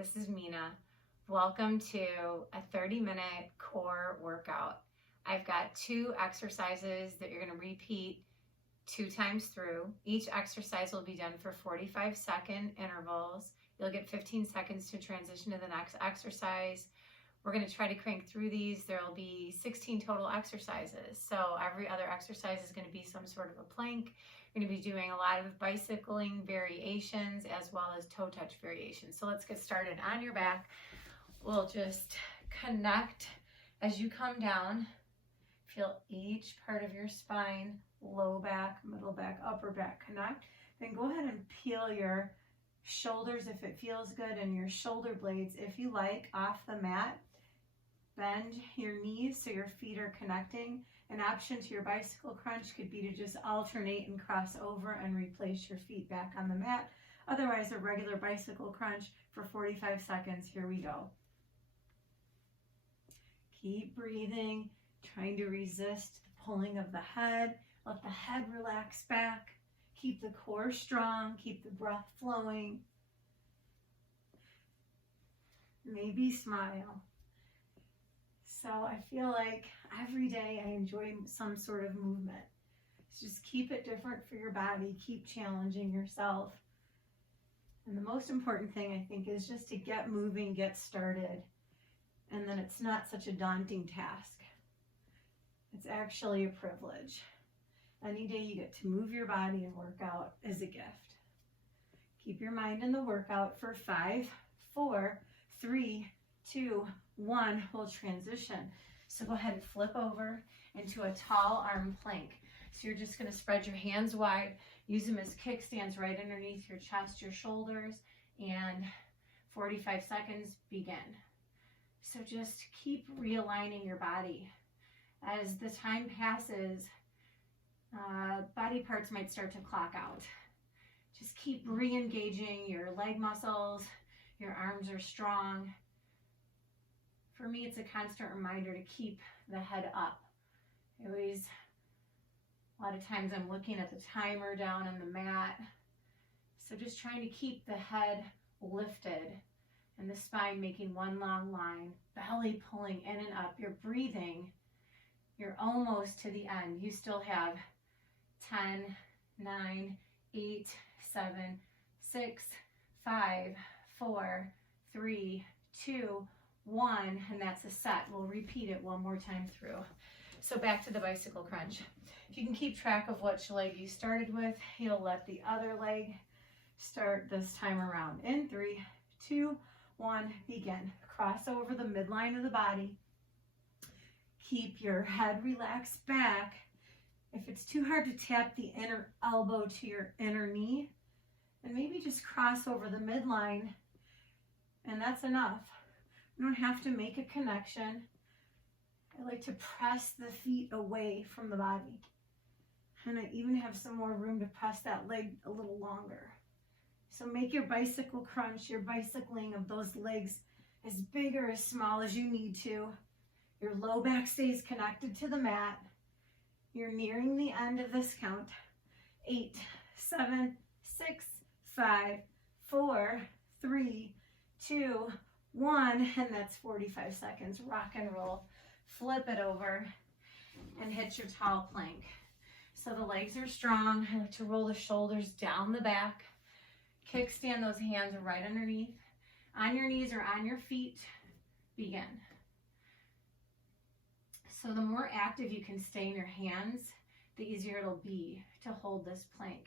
This is Mina. Welcome to a 30-minute core workout. I've got 2 exercises that you're going to repeat 2 times through. Each exercise will be done for 45-second intervals. You'll get 15 seconds to transition to the next exercise. We're going to try to crank through these. There will be 16 total exercises. So every other exercise is going to be some sort of a plank. You're going to be doing a lot of bicycling variations as well as toe touch variations. So let's get started. On your back, we'll just connect as you come down. Feel each part of your spine, low back, middle back, upper back connect. Then go ahead and peel your shoulders if it feels good and your shoulder blades, if you like, off the mat. Bend your knees so your feet are connecting. An option to your bicycle crunch could be to just alternate and cross over and replace your feet back on the mat. Otherwise, a regular bicycle crunch for 45 seconds. Here we go. Keep breathing, trying to resist the pulling of the head. Let the head relax back. Keep the core strong. Keep the breath flowing. Maybe smile. So I feel like every day I enjoy some sort of movement. So just keep it different for your body. Keep challenging yourself. And the most important thing, I think, is just to get moving, get started. And then it's not such a daunting task. It's actually a privilege. Any day you get to move your body and work out is a gift. Keep your mind in the workout for 5, 4, 3, 2, 1. We'll transition. So go ahead and flip over into a tall arm plank. So you're just going to spread your hands wide, use them as kickstands right underneath your chest, your shoulders, and 45 seconds begin. So just keep realigning your body. As the time passes, body parts might start to clock out. Just keep re-engaging your leg muscles. Your arms are strong. For me, it's a constant reminder to keep the head up. A lot of times I'm looking at the timer down on the mat. So just trying to keep the head lifted and the spine making one long line, belly pulling in and up. You're breathing. You're almost to the end. You still have 10, 9, 8, 7, 6, 5, 4, 3, 2, 1, and that's a set. We'll repeat it one more time through. So back to the bicycle crunch. If you can keep track of which leg you started with, you'll let the other leg start this time around. In 3, 2, 1, begin. Cross over the midline of the body. Keep your head relaxed back. If it's too hard to tap the inner elbow to your inner knee, then maybe just cross over the midline, and that's enough. You don't have to make a connection. I like to press the feet away from the body. And I even have some more room to press that leg a little longer. So make your bicycle crunch, your bicycling of those legs as big or as small as you need to. Your low back stays connected to the mat. You're nearing the end of this count. 8, 7, 6, 5, 4, 3, 2, 1, and that's 45 seconds. Rock and roll. Flip it over and hit your tall plank. So the legs are strong. I like to roll the shoulders down the back. Kickstand those hands right underneath. On your knees or on your feet, begin. So the more active you can stay in your hands, the easier it'll be to hold this plank.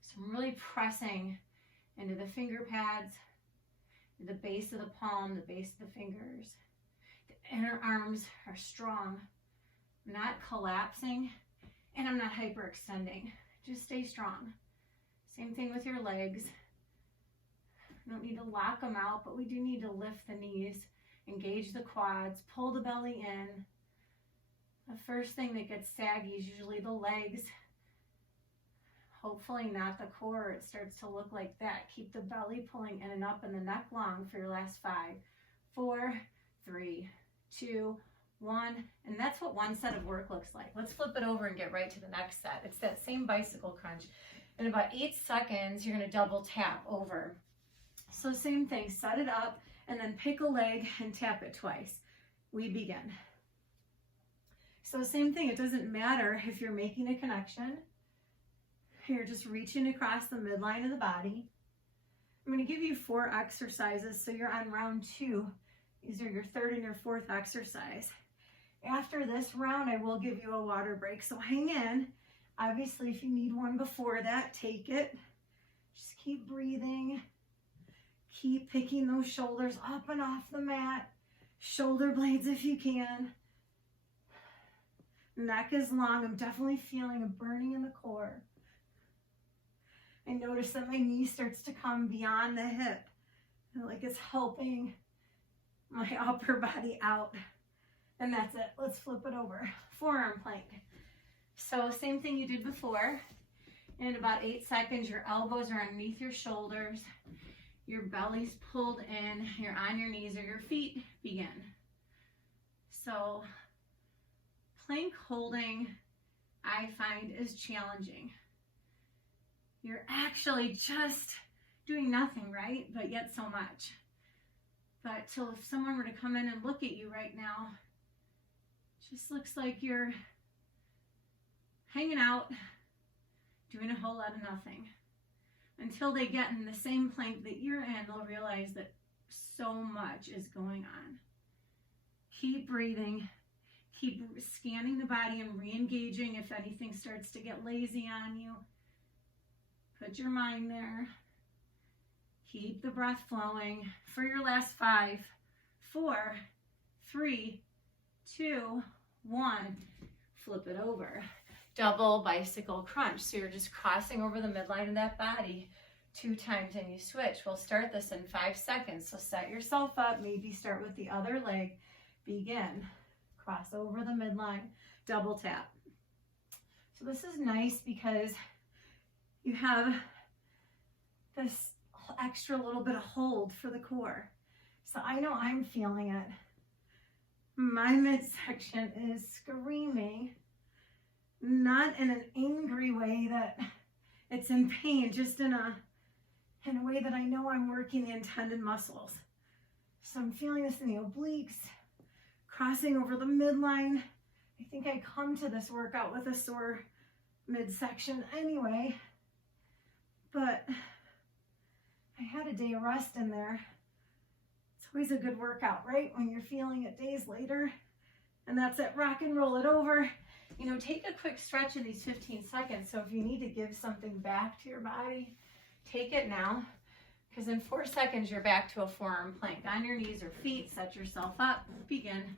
So I'm really pressing into the finger pads, the base of the palm, the base of the fingers. The inner arms are strong. I'm not collapsing and I'm not hyperextending. Just stay strong. Same thing with your legs. You don't need to lock them out, but we do need to lift the knees, engage the quads, pull the belly in. The first thing that gets saggy is usually the legs. Hopefully not the core. It starts to look like that. Keep the belly pulling in and up and the neck long for your last 5, 4, 3, 2, 1. And that's what one set of work looks like. Let's flip it over and get right to the next set. It's that same bicycle crunch. In about 8 seconds, you're going to double tap over. So same thing, set it up and then pick a leg and tap it twice. We begin. So same thing, it doesn't matter if you're making a connection. You're just reaching across the midline of the body. I'm going to give you 4 exercises, so you're on round 2. These are your 3rd and your 4th exercise. After this round, I will give you a water break, so hang in. Obviously, if you need one before that, take it. Just keep breathing. Keep picking those shoulders up and off the mat. Shoulder blades if you can. Neck is long. I'm definitely feeling a burning in the core. I notice that my knee starts to come beyond the hip. Like it's helping my upper body out. And that's it. Let's flip it over. Forearm plank. So same thing you did before. In about 8 seconds, your elbows are underneath your shoulders. Your belly's pulled in. You're on your knees or your feet. Begin. So plank holding, I find, is challenging. You're actually just doing nothing, right? But yet so much. But till if someone were to come in and look at you right now, it just looks like you're hanging out, doing a whole lot of nothing. Until they get in the same plank that you're in, they'll realize that so much is going on. Keep breathing. Keep scanning the body and re-engaging if anything starts to get lazy on you. Put your mind there. Keep the breath flowing for your last 5, 4, 3, 2, 1. Flip it over. Double bicycle crunch. So you're just crossing over the midline of that body 2 times and you switch. We'll start this in 5 seconds. So set yourself up. Maybe start with the other leg. Begin. Cross over the midline. Double tap. So this is nice because you have this extra little bit of hold for the core. So I know I'm feeling it. My midsection is screaming, not in an angry way that it's in pain, just in a way that I know I'm working the intended muscles. So I'm feeling this in the obliques, crossing over the midline. I think I come to this workout with a sore midsection anyway, but I had a day of rest in there. It's always a good workout, right? When you're feeling it days later. And that's it. Rock and roll it over. You know, take a quick stretch in these 15 seconds. So if you need to give something back to your body, take it now. Because in 4 seconds, you're back to a forearm plank. On your knees or feet, set yourself up. Begin.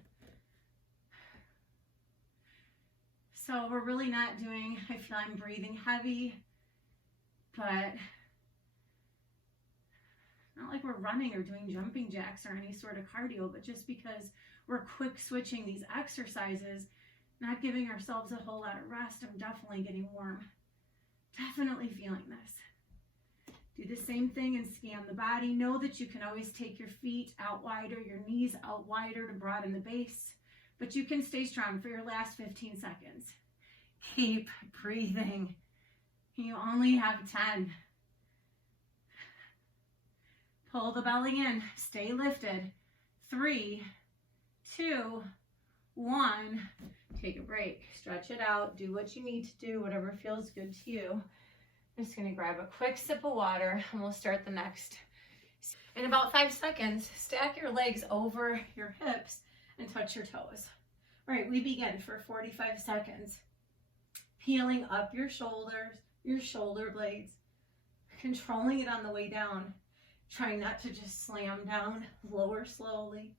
So we're really not doing, I feel I'm breathing heavy, but not like we're running or doing jumping jacks or any sort of cardio, but just because we're quick switching these exercises, not giving ourselves a whole lot of rest, I'm definitely getting warm. Definitely feeling this. Do the same thing and scan the body. Know that you can always take your feet out wider, your knees out wider to broaden the base, but you can stay strong for your last 15 seconds. Keep breathing. You only have 10. Pull the belly in. Stay lifted. 3, 2, 1. Take a break. Stretch it out. Do what you need to do, whatever feels good to you. I'm just going to grab a quick sip of water and we'll start the next. In about 5 seconds, stack your legs over your hips and touch your toes. All right, we begin for 45 seconds. Peeling up your shoulders, your shoulder blades, controlling it on the way down. Trying not to just slam down, lower slowly.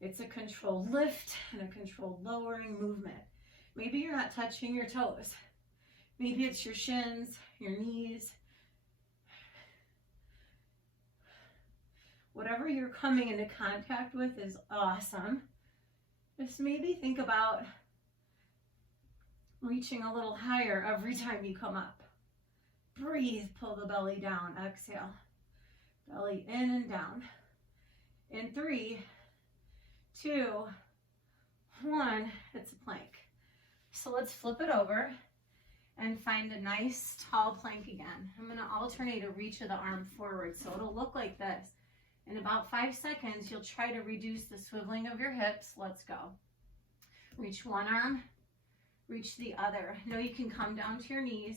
It's a controlled lift and a controlled lowering movement. Maybe you're not touching your toes. Maybe it's your shins, your knees. Whatever you're coming into contact with is awesome. Just maybe think about reaching a little higher every time you come up. Breathe, pull the belly down, exhale. Belly in and down. In 3, 2, 1, it's a plank. So let's flip it over and find a nice tall plank again. I'm going to alternate a reach of the arm forward, so it'll look like this. In about 5 seconds, you'll try to reduce the swiveling of your hips. Let's go. Reach one arm, reach the other. Now you can come down to your knees.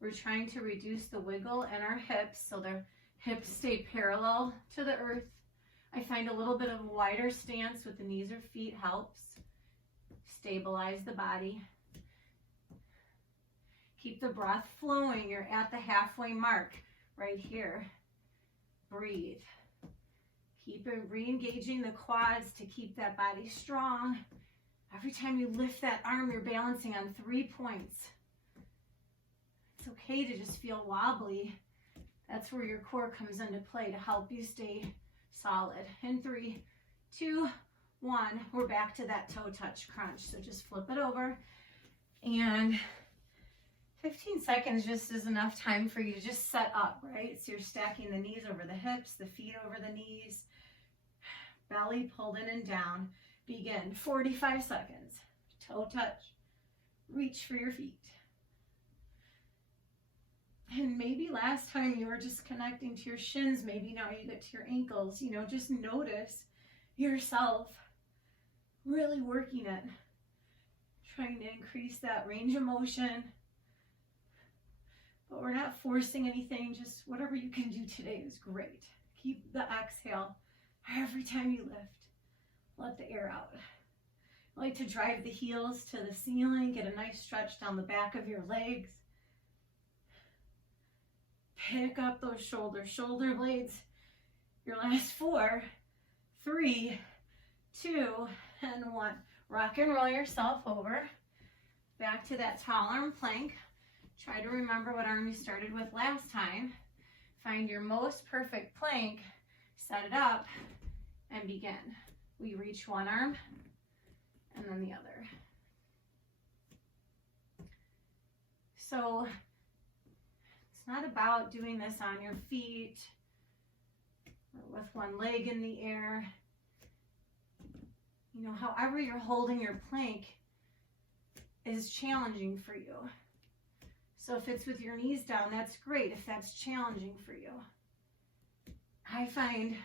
We're trying to reduce the wiggle in our hips so the hips stay parallel to the earth. I find a little bit of a wider stance with the knees or feet helps. Stabilize the body. Keep the breath flowing. You're at the halfway mark right here. Breathe. Keep re-engaging the quads to keep that body strong. Every time you lift that arm, you're balancing on 3 points. It's okay to just feel wobbly. That's where your core comes into play to help you stay solid. In 3, 2, 1, we're back to that toe touch crunch. So just flip it over, and 15 seconds just is enough time for you to just set up, right? So you're stacking the knees over the hips, the feet over the knees, belly pulled in and down. Begin. 45 seconds. Toe touch. Reach for your feet. And maybe last time you were just connecting to your shins, maybe now you get to your ankles. You know, just notice yourself really working it. Trying to increase that range of motion. But we're not forcing anything, just whatever you can do today is great. Keep the exhale every time you lift. Let the air out. I like to drive the heels to the ceiling, get a nice stretch down the back of your legs. Pick up those shoulder blades. Your last 4, 3, 2, and 1. Rock and roll yourself over. Back to that tall arm plank. Try to remember what arm you started with last time. Find your most perfect plank, set it up, and begin. We reach one arm and then the other. So it's not about doing this on your feet or with one leg in the air. You know, however you're holding your plank is challenging for you. So if it's with your knees down, that's great if that's challenging for you. I find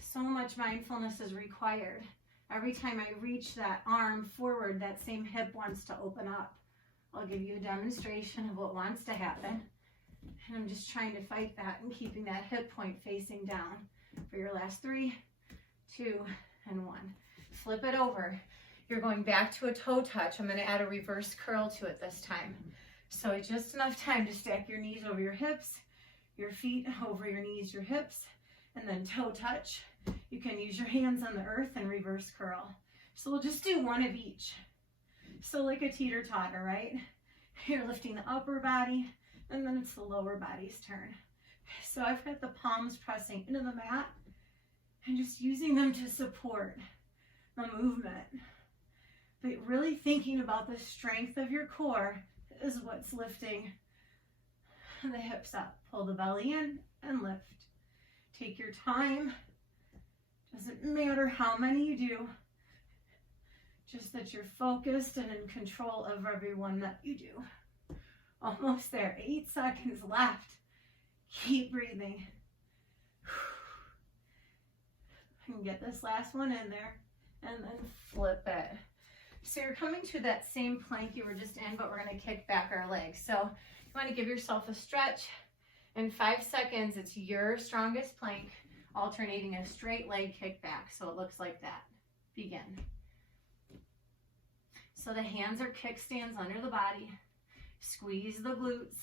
so much mindfulness is required. Every time I reach that arm forward, that same hip wants to open up. I'll give you a demonstration of what wants to happen. And I'm just trying to fight that and keeping that hip point facing down for your last 3, 2, and 1. Flip it over. You're going back to a toe touch. I'm going to add a reverse curl to it this time. So just enough time to stack your knees over your hips, your feet over your knees, your hips, and then toe touch. You can use your hands on the earth and reverse curl. So we'll just do one of each. So like a teeter-totter, right? You're lifting the upper body, and then it's the lower body's turn. So I've got the palms pressing into the mat and just using them to support the movement. But really thinking about the strength of your core is what's lifting the hips up. Pull the belly in and lift. Take your time. Doesn't matter how many you do, just that you're focused and in control of every one that you do. Almost there. 8 seconds left. Keep breathing. I can get this last one in there and then flip it. So you're coming to that same plank you were just in, but we're going to kick back our legs. So you want to give yourself a stretch. In 5 seconds, it's your strongest plank, alternating a straight leg kick back. So it looks like that. Begin. So the hands are kickstands under the body. Squeeze the glutes.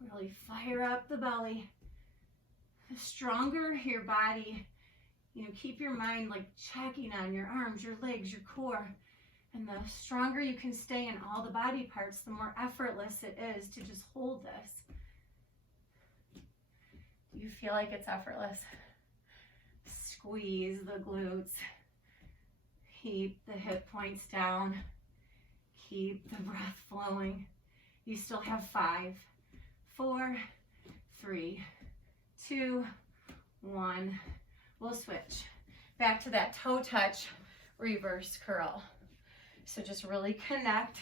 Really fire up the belly. The stronger your body, you know, keep your mind like checking on your arms, your legs, your core. And the stronger you can stay in all the body parts, the more effortless it is to just hold this. Do you feel like it's effortless? Squeeze the glutes. Keep the hip points down. Keep the breath flowing. You still have 5, 4, 3, 2, 1. We'll switch back to that toe touch, reverse curl. So just really connect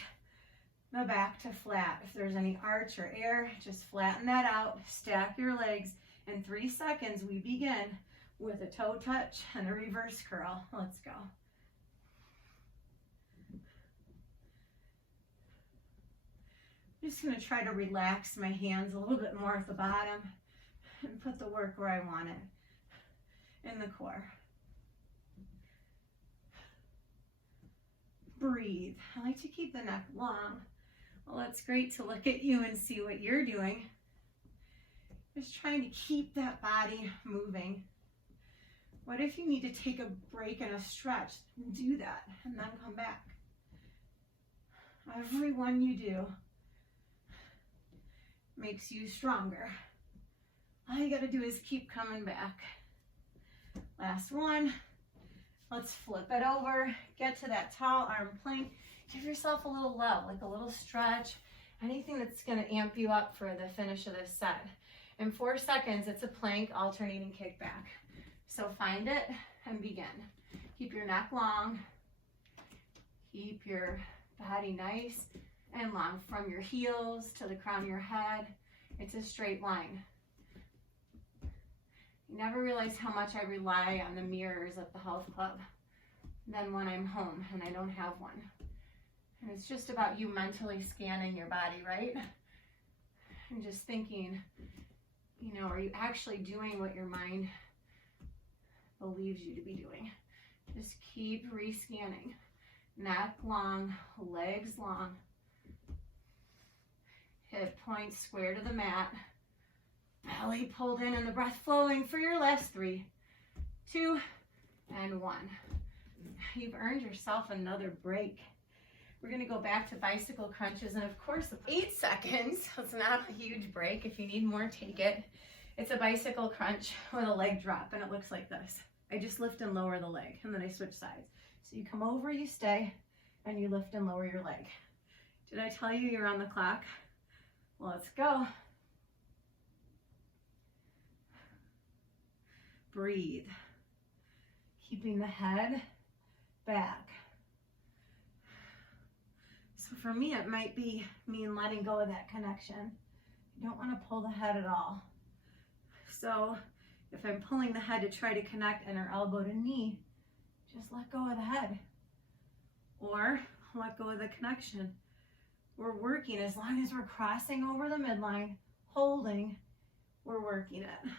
the back to flat. If there's any arch or air, just flatten that out, stack your legs. In 3 seconds, we begin with a toe touch and a reverse curl. Let's go. I'm just gonna try to relax my hands a little bit more at the bottom and put the work where I want it, in the core. Breathe. I like to keep the neck long. Well, it's great to look at you and see what you're doing. Just trying to keep that body moving. What if you need to take a break and a stretch? Do that and then come back. Every one you do makes you stronger. All you gotta do is keep coming back. Last one. Let's flip it over. Get to that tall arm plank. Give yourself a little love, like a little stretch. Anything that's gonna amp you up for the finish of this set. In 4 seconds, it's a plank alternating kick back. So find it and begin. Keep your neck long. Keep your body nice and long from your heels to the crown of your head. It's a straight line. You never realize how much I rely on the mirrors at the health club than when I'm home and I don't have one. And it's just about you mentally scanning your body, right? And just thinking, you know, are you actually doing what your mind believes you to be doing? Just keep re-scanning. Neck long, legs long. Hip points square to the mat. Belly pulled in and the breath flowing for your last 3, 2, and 1. You've earned yourself another break. We're going to go back to bicycle crunches, and of course 8 seconds. It's not a huge break. If you need more, take it. It's a bicycle crunch with a leg drop, and it looks like this. I just lift and lower the leg, and then I switch sides. So you come over, you stay, and you lift and lower your leg. Did I tell you you're on the clock? Well, let's go. Breathe. Keeping the head back. So for me, it might be me letting go of that connection. You don't want to pull the head at all. So if I'm pulling the head to try to connect inner elbow to knee, just let go of the head. Or let go of the connection. We're working as long as we're crossing over the midline, holding, we're working it.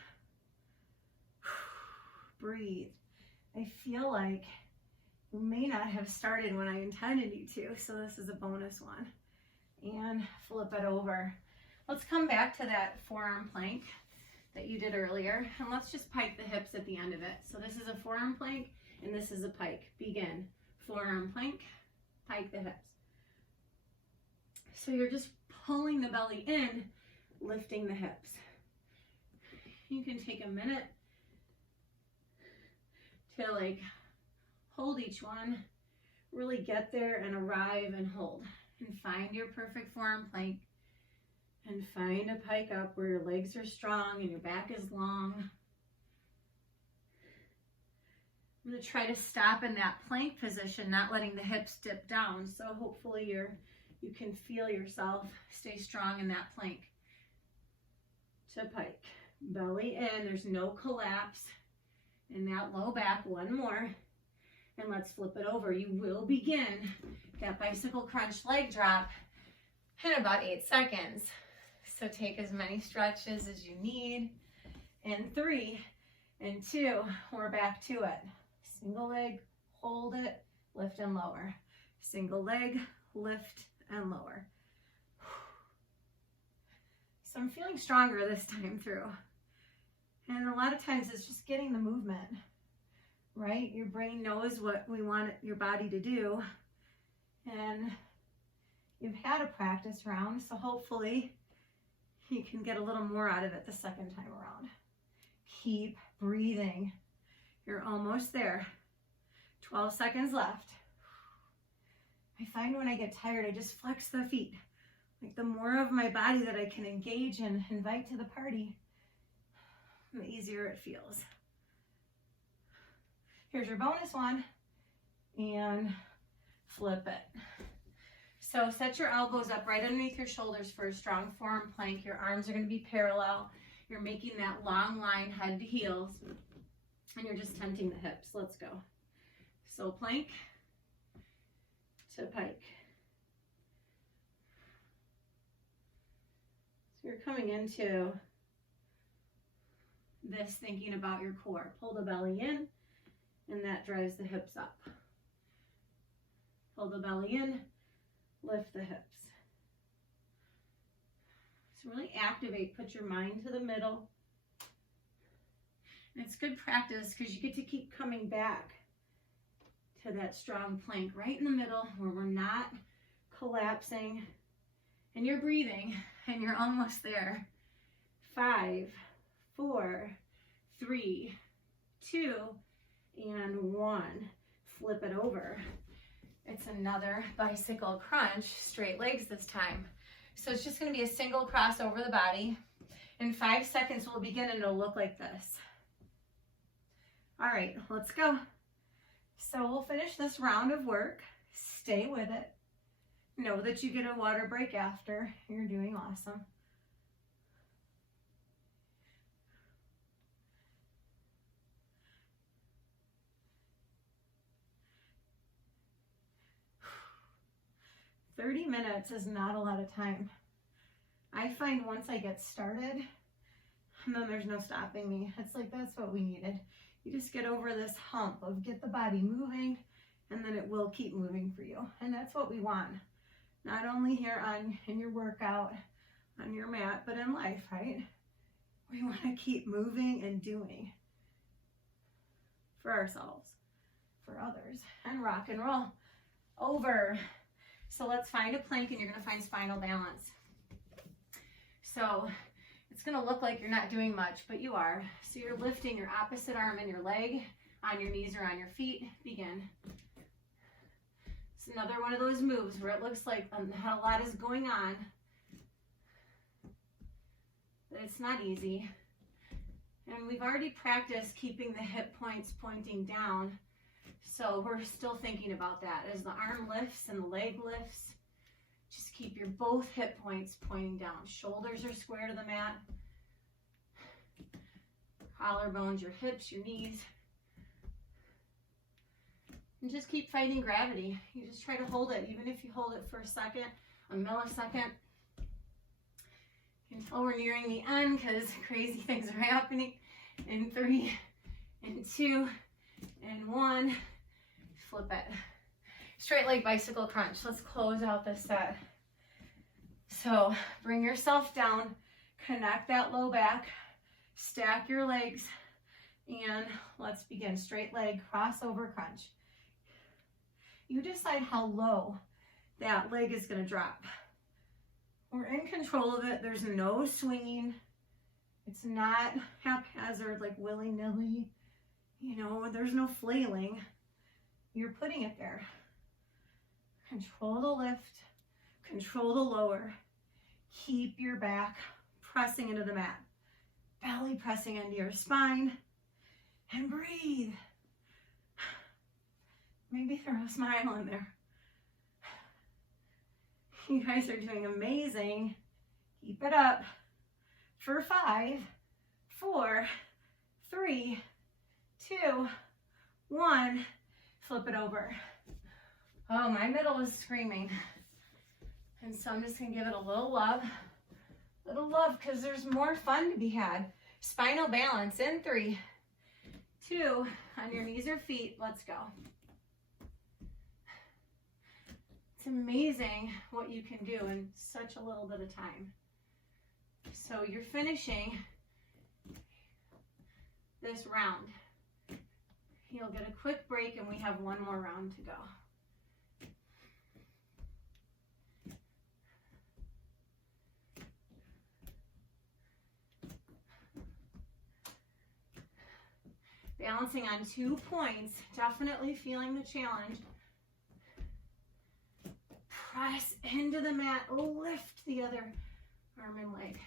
Breathe. I feel like you may not have started when I intended you to, so this is a bonus one. And flip it over. Let's come back to that forearm plank that you did earlier, and let's just pike the hips at the end of it. So this is a forearm plank, and this is a pike. Begin. Forearm plank, pike the hips. So you're just pulling the belly in, lifting the hips. You can take a minute to like hold each one, really get there and arrive and hold. And find your perfect forearm plank. And find a pike up where your legs are strong and your back is long. I'm going to try to stop in that plank position, not letting the hips dip down. So hopefully you can feel yourself stay strong in that plank. To pike. Belly in, there's no collapse. In that low back, one more. And let's flip it over. You will begin that bicycle crunch leg drop in about 8 seconds. So take as many stretches as you need. In 3, and 2, we're back to it. Single leg, hold it, lift and lower. Single leg, lift and lower. So I'm feeling stronger this time through. And a lot of times it's just getting the movement, right? Your brain knows what we want your body to do. And you've had a practice round, so hopefully you can get a little more out of it the second time around. Keep breathing. You're almost there. 12 seconds left. I find when I get tired, I just flex the feet. Like the more of my body that I can engage and invite to the party, the easier it feels. Here's your bonus one. And flip it. So set your elbows up right underneath your shoulders for a strong forearm plank. Your arms are going to be parallel. You're making that long line head to heels, and you're just tenting the hips. Let's go. So plank to pike. So you're coming into this thinking about your core. Pull the belly in, and that drives the hips up. Pull the belly in, lift the hips. So really activate, put your mind to the middle. And it's good practice because you get to keep coming back to that strong plank right in the middle where we're not collapsing, and you're breathing, and you're almost there. 5, 4, 3, 2, and 1. Flip it over. It's another bicycle crunch, straight legs this time. So it's just going to be a single cross over the body. In 5 seconds, we'll begin, and it'll look like this. All right, let's go. So we'll finish this round of work. Stay with it. Know that you get a water break after. You're doing awesome. "30 minutes is not a lot of time. I find once I get started, and then there's no stopping me. It's like that's what we needed. You just get over this hump of get the body moving, and then it will keep moving for you. And that's what we want. Not only here in your workout, on your mat, but in life, right? We want to keep moving and doing for ourselves, for others, and rock and roll. Over. So let's find a plank, and you're going to find spinal balance. So it's going to look like you're not doing much, but you are. So you're lifting your opposite arm and your leg on your knees or on your feet. Begin. It's another one of those moves where it looks like a lot is going on, but it's not easy. And we've already practiced keeping the hip points pointing down. So we're still thinking about that. As the arm lifts and the leg lifts, just keep your both hip points pointing down. Shoulders are square to the mat. Collarbones, your hips, your knees. And just keep fighting gravity. You just try to hold it, even if you hold it for a second, a millisecond, until we're nearing the end, because crazy things are happening. In 3, and 2, and 1. Flip it. Straight leg bicycle crunch. Let's close out this set. So bring yourself down, connect that low back, stack your legs, and let's begin. Straight leg crossover crunch. You decide how low that leg is going to drop. We're in control of it. There's no swinging. It's not haphazard, like willy-nilly. You know, there's no flailing. You're putting it there. Control the lift, control the lower. Keep your back pressing into the mat. Belly pressing into your spine. And breathe. Maybe throw a smile in there. You guys are doing amazing. Keep it up. For 5, 4, 3, 2, 1. Flip it over. Oh, my middle is screaming. And so I'm just going to give it a little love. Because there's more fun to be had. Spinal balance in 3, 2, on your knees or feet. Let's go. It's amazing what you can do in such a little bit of time. So you're finishing this round. You'll get a quick break, and we have one more round to go. Balancing on 2 points, definitely feeling the challenge. Press into the mat, lift the other arm and leg,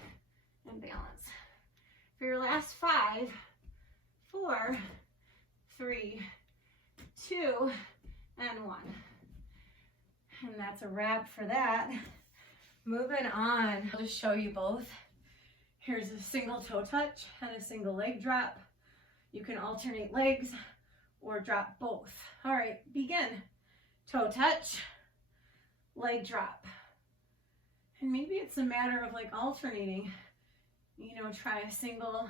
and balance. For your last 5, 4, 3, 2, and 1. And that's a wrap for that. Moving on, I'll just show you both. Here's a single toe touch and a single leg drop. You can alternate legs or drop both. All right, begin. Toe touch, leg drop. And maybe it's a matter of like alternating, you know, try a single,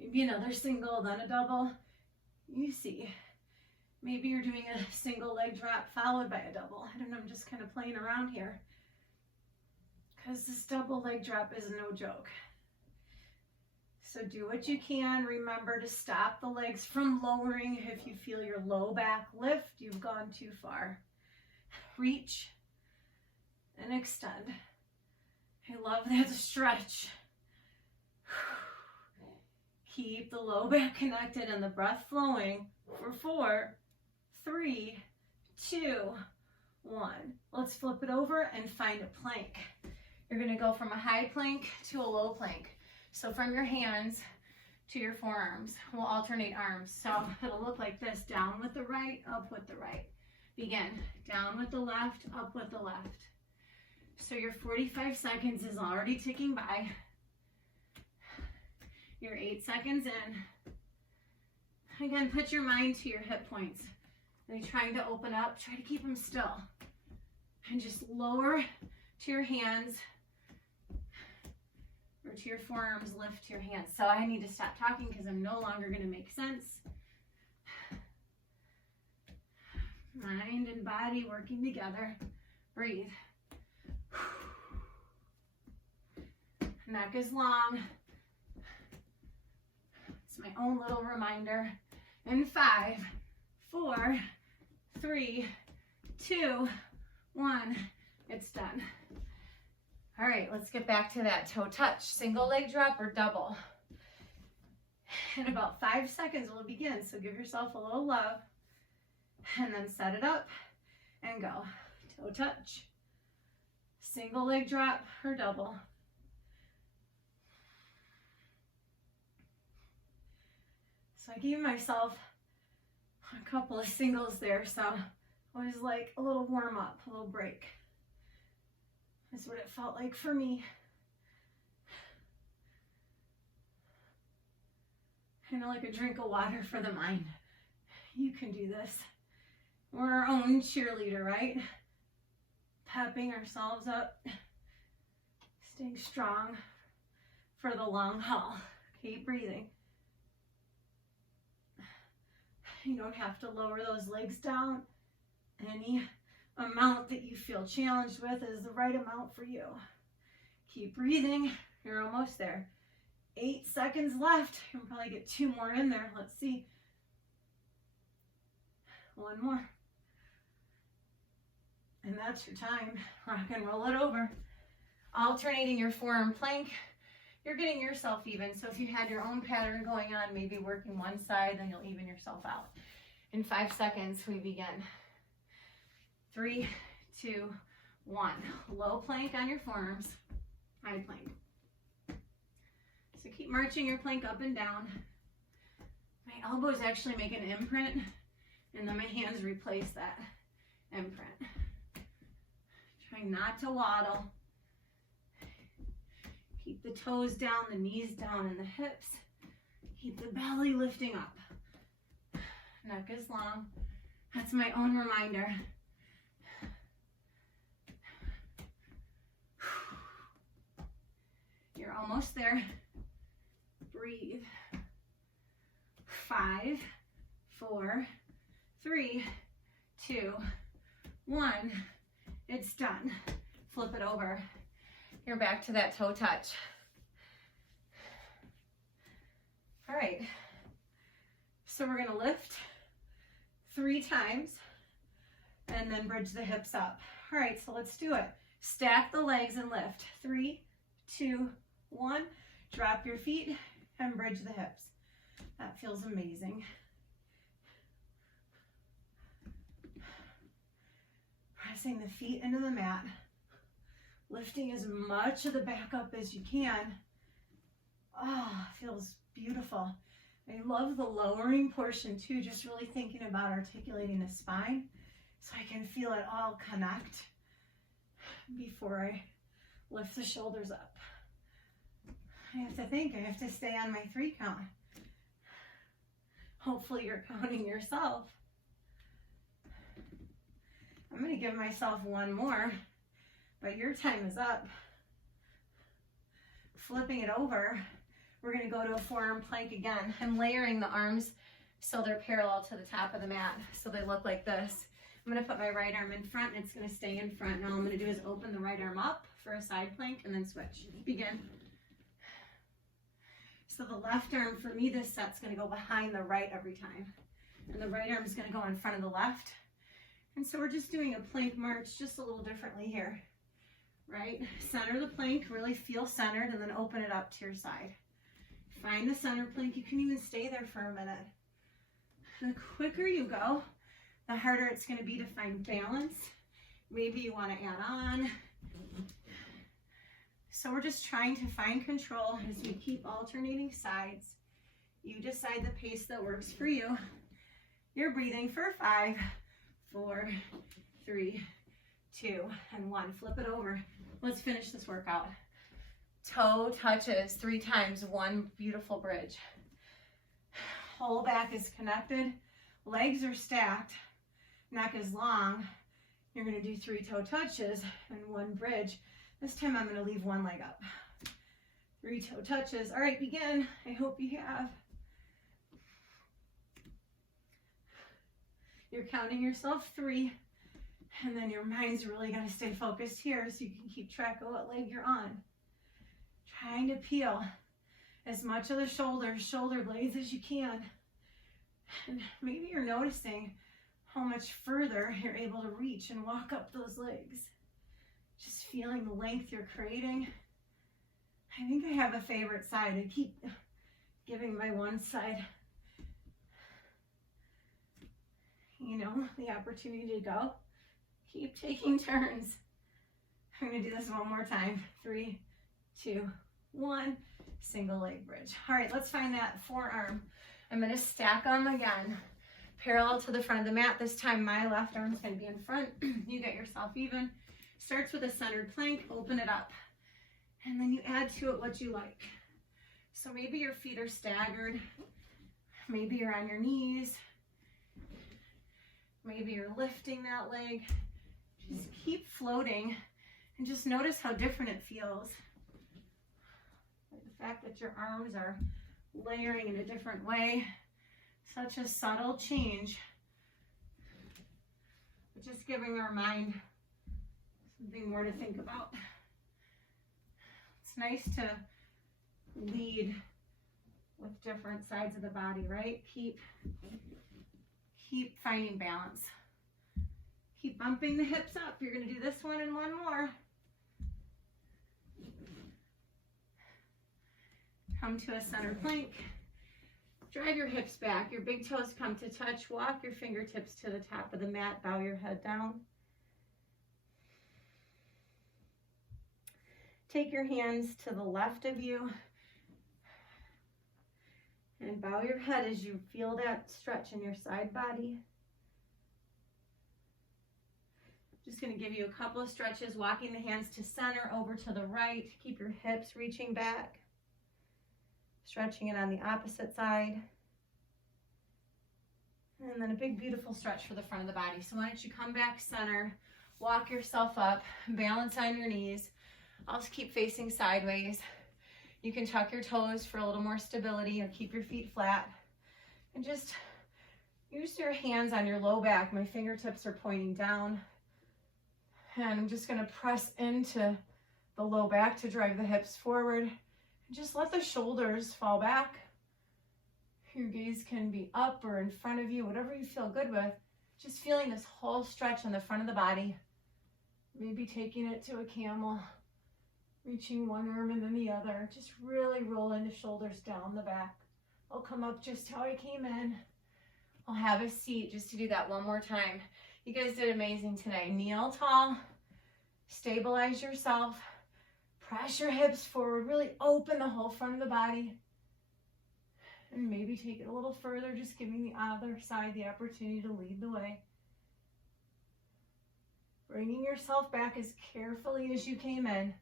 maybe another single, then a double. You see, maybe you're doing a single leg drop followed by a double. I don't know, I'm just kind of playing around here because this double leg drop is no joke. So do what you can. Remember to stop the legs from lowering. If you feel your low back lift, you've gone too far. Reach and extend. I love that stretch. Keep the low back connected and the breath flowing for 4, 3, 2, 1. Let's flip it over and find a plank. You're going to go from a high plank to a low plank. So from your hands to your forearms, we'll alternate arms. So it'll look like this: down with the right, up with the right. Begin. Down with the left, up with the left. So your 45 seconds is already ticking by. You're 8 seconds in. Again, put your mind to your hip points. Are you trying to open up? Try to keep them still. And just lower to your hands or to your forearms, lift your hands. So I need to stop talking because I'm no longer going to make sense. Mind and body working together. Breathe. Neck is long. It's my own little reminder. In 5, 4, 3, 2, 1. It's done. All right, let's get back to that toe touch. Single leg drop or double. In about 5 seconds, we'll begin. So give yourself a little love and then set it up and go. Toe touch, single leg drop or double. So I gave myself a couple of singles there. So it was like a little warm up, a little break. That's what it felt like for me. Kind of like a drink of water for the mind. You can do this. We're our own cheerleader, right? Pepping ourselves up. Staying strong for the long haul. Keep breathing. You don't have to lower those legs down. Any amount that you feel challenged with is the right amount for you. Keep breathing. You're almost there. 8 seconds left. You can probably get 2 more in there. Let's see. 1 more. And that's your time. Rock and roll it over. Alternating your forearm plank. You're getting yourself even. So if you had your own pattern going on, maybe working one side, then you'll even yourself out. In 5 seconds, we begin. 3, 2, 1. Low plank on your forearms. High plank. So keep marching your plank up and down. My elbows actually make an imprint, and then my hands replace that imprint. Trying not to waddle. Keep the toes down, the knees down, and the hips. Keep the belly lifting up. Neck is long. That's my own reminder. You're almost there. Breathe. 5, 4, 3, 2, 1. It's done. Flip it over. You're back to that toe touch. All right. So we're going to lift 3 times and then bridge the hips up. All right, so let's do it. Stack the legs and lift. 3, 2, 1. Drop your feet and bridge the hips. That feels amazing. Pressing the feet into the mat. Lifting as much of the back up as you can. Oh, feels beautiful. I love the lowering portion too, just really thinking about articulating the spine so I can feel it all connect before I lift the shoulders up. I have to think, I have to stay on my 3 count. Hopefully you're counting yourself. I'm going to give myself 1 more, but your time is up. Flipping it over, we're going to go to a forearm plank again. I'm layering the arms so they're parallel to the top of the mat, so they look like this. I'm going to put my right arm in front, and it's going to stay in front. Now all I'm going to do is open the right arm up for a side plank and then switch. Begin. So the left arm, for me, this set's going to go behind the right every time. And the right arm is going to go in front of the left. And so we're just doing a plank march just a little differently here. Right? Center the plank, really feel centered, and then open it up to your side. Find the center plank. You can even stay there for a minute. The quicker you go, the harder it's going to be to find balance. Maybe you want to add on. So we're just trying to find control as we keep alternating sides. You decide the pace that works for you. You're breathing for 5, 4, 3, 2, and 1. Flip it over. Let's finish this workout. Toe touches 3 times, 1 beautiful bridge. Whole back is connected. Legs are stacked. Neck is long. You're going to do 3 toe touches and 1 bridge. This time I'm going to leave 1 leg up. 3 toe touches. All right, begin. I hope you have. You're counting yourself 3, and then your mind's really got to stay focused here so you can keep track of what leg you're on. Trying to peel as much of the shoulder blades as you can. And maybe you're noticing how much further you're able to reach and walk up those legs. Just feeling the length you're creating. I think I have a favorite side. I keep giving my one side, the opportunity to go. Keep taking turns. I'm going to do this one more time. 3, 2, 1. Single leg bridge. All right, let's find that forearm. I'm going to stack them again, parallel to the front of the mat. This time my left arm is going to be in front. You get yourself even. Starts with a centered plank, open it up, and then you add to it what you like. So maybe your feet are staggered, maybe you're on your knees, maybe you're lifting that leg. Just keep floating and just notice how different it feels. The fact that your arms are layering in a different way, such a subtle change, but just giving our mind something more to think about. It's nice to lead with different sides of the body, right? Keep finding balance. Keep bumping the hips up. You're going to do this one and 1 more. Come to a center plank. Drive your hips back. Your big toes come to touch. Walk your fingertips to the top of the mat. Bow your head down. Take your hands to the left of you and bow your head as you feel that stretch in your side body. Just going to give you a couple of stretches, walking the hands to center, over to the right. Keep your hips reaching back. Stretching it on the opposite side. And then a big, beautiful stretch for the front of the body. So why don't you come back center, walk yourself up, balance on your knees. Also keep facing sideways. You can tuck your toes for a little more stability or keep your feet flat. And just use your hands on your low back. My fingertips are pointing down. And I'm just going to press into the low back to drive the hips forward. And just let the shoulders fall back. Your gaze can be up or in front of you, whatever you feel good with. Just feeling this whole stretch on the front of the body. Maybe taking it to a camel. Reaching one arm and then the other. Just really rolling the shoulders down the back. I'll come up just how I came in. I'll have a seat just to do that one more time. You guys did amazing today. Kneel tall. Stabilize yourself. Press your hips forward. Really open the whole front of the body. And maybe take it a little further, just giving the other side the opportunity to lead the way. Bringing yourself back as carefully as you came in.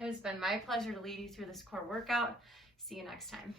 It has been my pleasure to lead you through this core workout. See you next time.